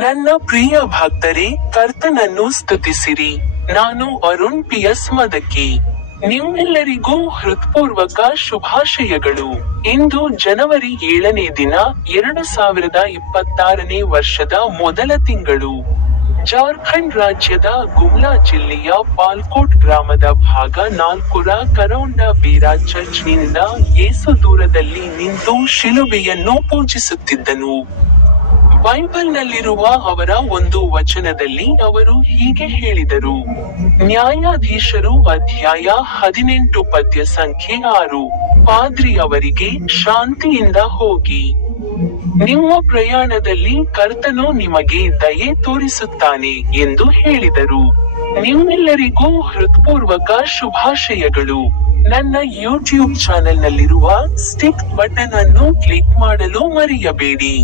ನನ್ನ ಪ್ರಿಯ ಭಕ್ತರೇ, ಕರ್ತನನ್ನು ಸ್ತುತಿಸಿರಿ. ನಾನು ಅರುಣ್ PS ಮದಕಿ. ನಿಮ್ಮೆಲ್ಲರಿಗೂ ಹೃತ್ಪೂರ್ವಕ ಶುಭಾಶಯಗಳು. ಇಂದು ಜನವರಿ 7ನೇ ದಿನ, 2026ನೇ ವರ್ಷದ ಮೊದಲ ತಿಂಗಳು. ಜಾರ್ಖಂಡ್ ರಾಜ್ಯದ ಗುಮ್ಲಾ ಜಿಲ್ಲೆಯ ಪಾಲ್ಕೋಟ್ ಗ್ರಾಮದ ಭಾಗ 4ರ ಕರೌಂಡ ಬೀರಾ ಚರ್ಚ್ ನಿಂದ ಯೇಸು ದೂರದಲ್ಲಿ ನಿಂತು ಶಿಲುಬೆಯನ್ನು ಪೂಜಿಸುತ್ತಿದ್ದನು. ಬೈಬಲ್ನಲ್ಲಿರುವ ಅವರ ಒಂದು ವಚನದಲ್ಲಿ ಅವರು ಹೀಗೆ ಹೇಳಿದರು. ನ್ಯಾಯಾಧೀಶರು ಅಧ್ಯಾಯ 18 ಪದ್ಯ ಸಂಖ್ಯೆ 6. ಪಾದ್ರಿ ಅವರಿಗೆ, ಶಾಂತಿಯಿಂದ ಹೋಗಿ. ನಿಮ್ಮ ಪ್ರಯಾಣದಲ್ಲಿ ಕರ್ತನು ನಿಮಗೆ ದಯೆ ತೋರಿಸುತ್ತಾನೆ ಎಂದು ಹೇಳಿದರು. ನಿಮ್ಮೆಲ್ಲರಿಗೂ ಹೃತ್ಪೂರ್ವಕ ಶುಭಾಶಯಗಳು. ನನ್ನ ಯೂಟ್ಯೂಬ್ ಚಾನೆಲ್ನಲ್ಲಿರುವ ಸ್ಟಿಕ್ ಬಟನ್ ಅನ್ನು ಕ್ಲಿಕ್ ಮಾಡಲು ಮರೆಯಬೇಡಿ.